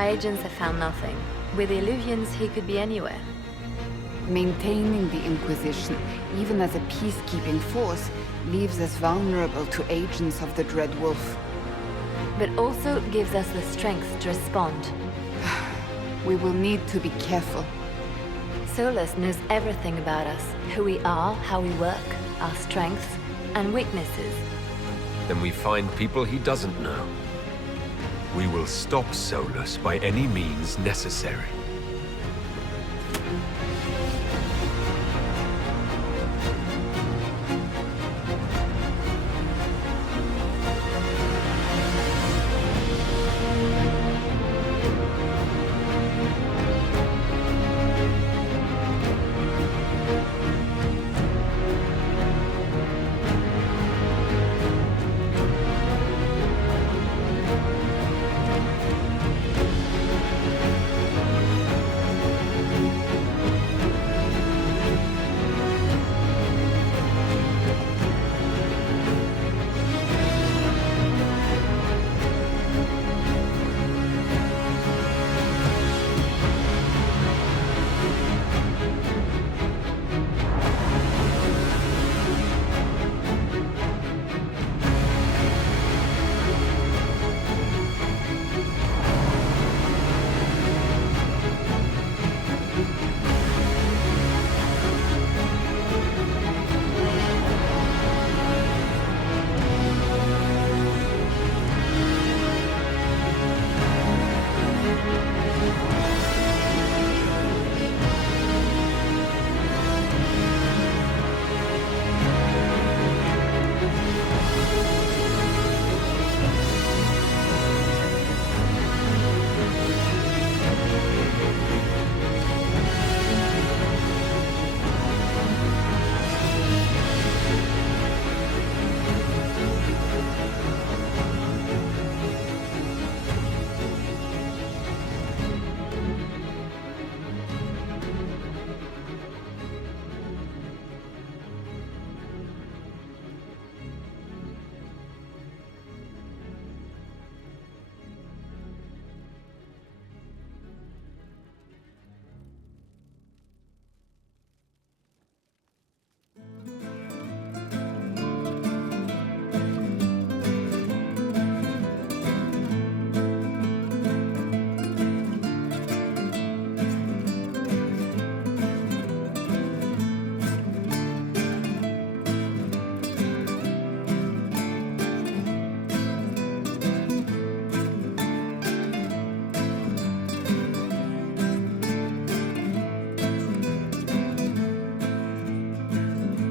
My agents have found nothing. With the Illuvians, he could be anywhere. Maintaining the Inquisition, even as a peacekeeping force, leaves us vulnerable to agents of the Dread Wolf. But also gives us the strength to respond. We will need to be careful. Solus knows everything about us. Who we are, how we work, our strengths and weaknesses. Then we find people he doesn't know. We will stop Solus by any means necessary.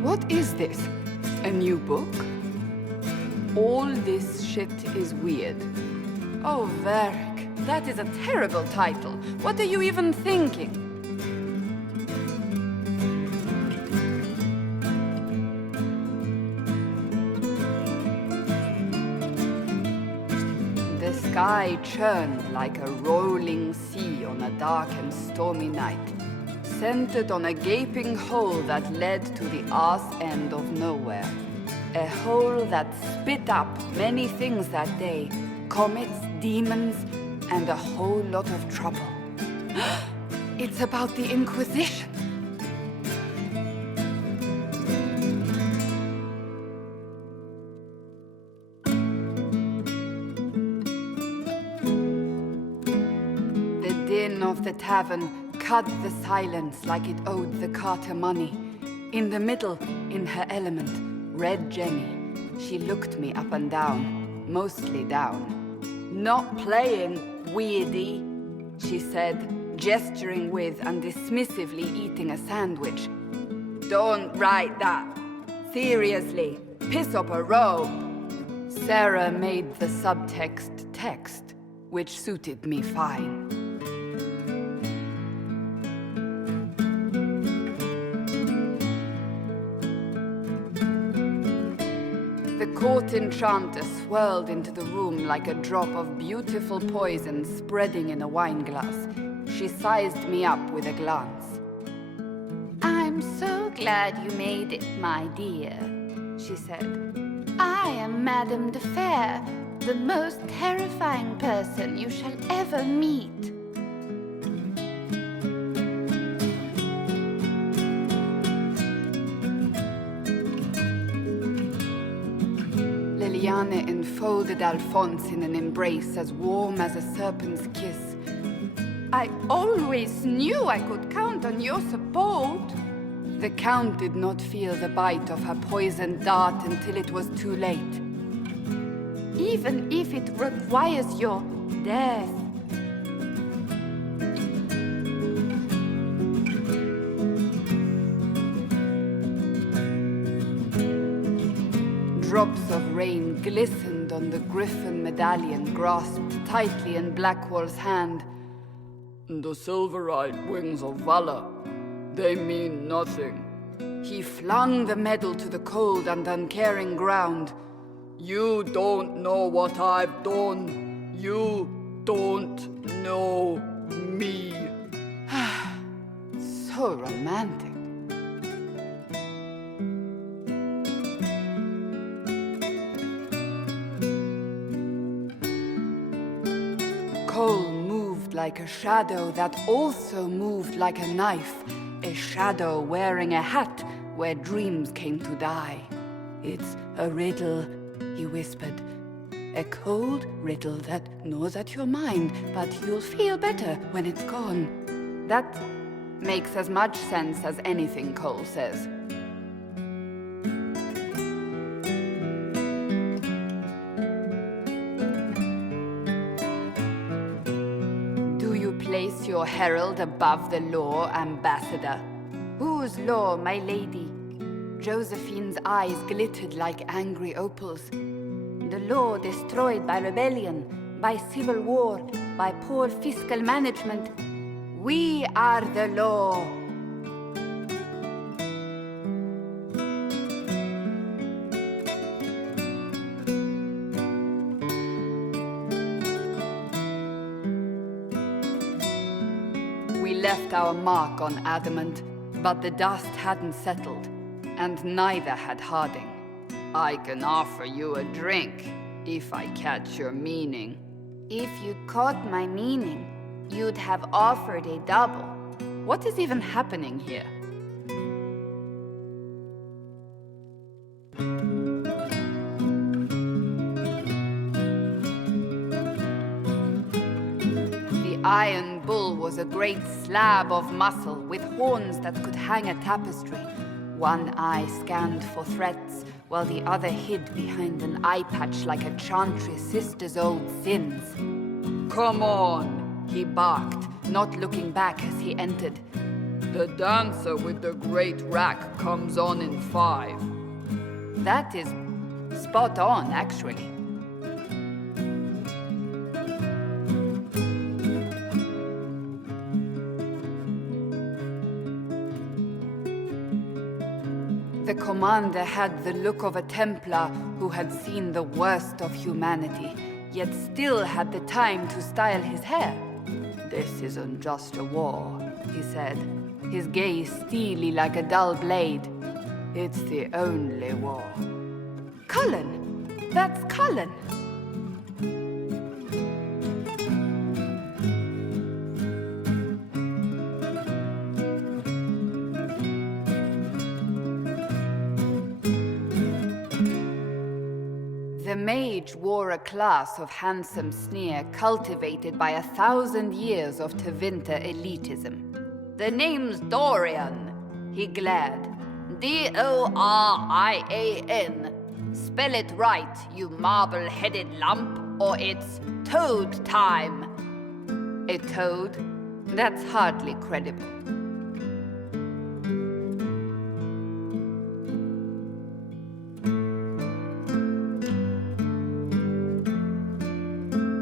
What is this? A new book? All this shit is weird. Oh, Varric, that is a terrible title. What are you even thinking? The sky churned like a rolling sea on a dark and stormy night, centered on a gaping hole that led to the arse end of nowhere. A hole that spit up many things that day, comets, demons, and a whole lot of trouble. It's about the Inquisition. The din of the tavern cut the silence like it owed the carter money. In the middle, in her element, Red Jenny. She looked me up and down, mostly down. "Not playing, weirdy," she said, gesturing with and dismissively eating a sandwich. "Don't write that. Seriously, piss up a robe." Sarah made the subtext text, which suited me fine. The court enchanter swirled into the room like a drop of beautiful poison spreading in a wineglass. She sized me up with a glance. "I'm so glad you made it, my dear," she said. "I am Madame de Fair, the most terrifying person you shall ever meet. Liliane enfolded Alphonse in an embrace as warm as a serpent's kiss. I always knew I could count on your support. The Count did not feel the bite of her poisoned dart until it was too late. Even if it requires your death. Drops of rain glistened on the griffin medallion grasped tightly in Blackwall's hand. The silver-eyed wings of valor, they mean nothing. He flung the medal to the cold and uncaring ground. You don't know what I've done. You don't know me. So romantic. Cole moved like a shadow that also moved like a knife. A shadow wearing a hat where dreams came to die. It's a riddle, he whispered. A cold riddle that gnaws at your mind, but you'll feel better when it's gone. That makes as much sense as anything Cole says. Do you place your herald above the law, Ambassador? Whose law, my lady? Josephine's eyes glittered like angry opals. The law destroyed by rebellion, by civil war, by poor fiscal management. We are the law. We left our mark on Adamant, but the dust hadn't settled, and neither had Harding. I can offer you a drink, if I catch your meaning. If you caught my meaning, you'd have offered a double. What is even happening here? The Iron Bull was a great slab of muscle with horns that could hang a tapestry. One eye scanned for threats, while the other hid behind an eye patch like a chantry's sister's old sins. Come on, he barked, not looking back as he entered. The dancer with the great rack comes on in 5. That is spot on, actually. The commander had the look of a Templar who had seen the worst of humanity, yet still had the time to style his hair. This isn't just a war, he said, his gaze steely like a dull blade. It's the only war. Cullen! That's Cullen! The mage wore a class of handsome sneer cultivated by 1,000 years of Tevinter elitism. The name's Dorian, he glared. D-O-R-I-A-N. Spell it right, you marble-headed lump, or it's toad time. A toad? That's hardly credible.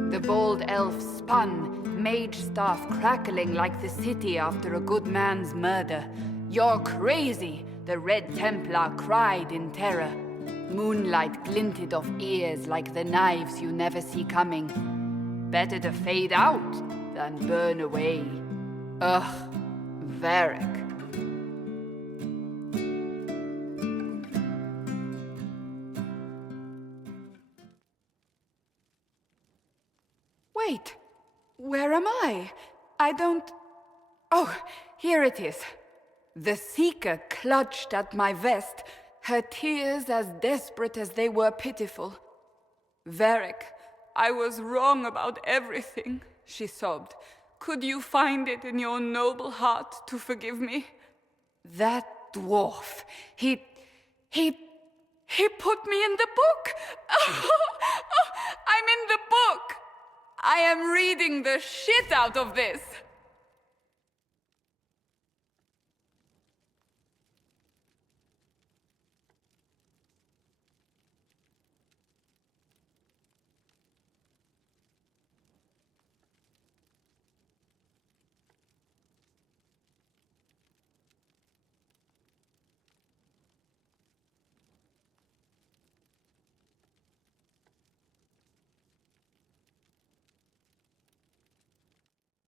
The bold elf spun, mage staff crackling like the city after a good man's murder. You're crazy, the Red Templar cried in terror. Moonlight glinted off ears like the knives you never see coming. Better to fade out than burn away. Ugh, Varric. my! I don't... Oh, here it is. The Seeker clutched at my vest, her tears as desperate as they were pitiful. "Varric, I was wrong about everything," she sobbed. "Could you find it in your noble heart to forgive me?" That dwarf, he put me in the book! I'm in the book! I am reading the shit out of this!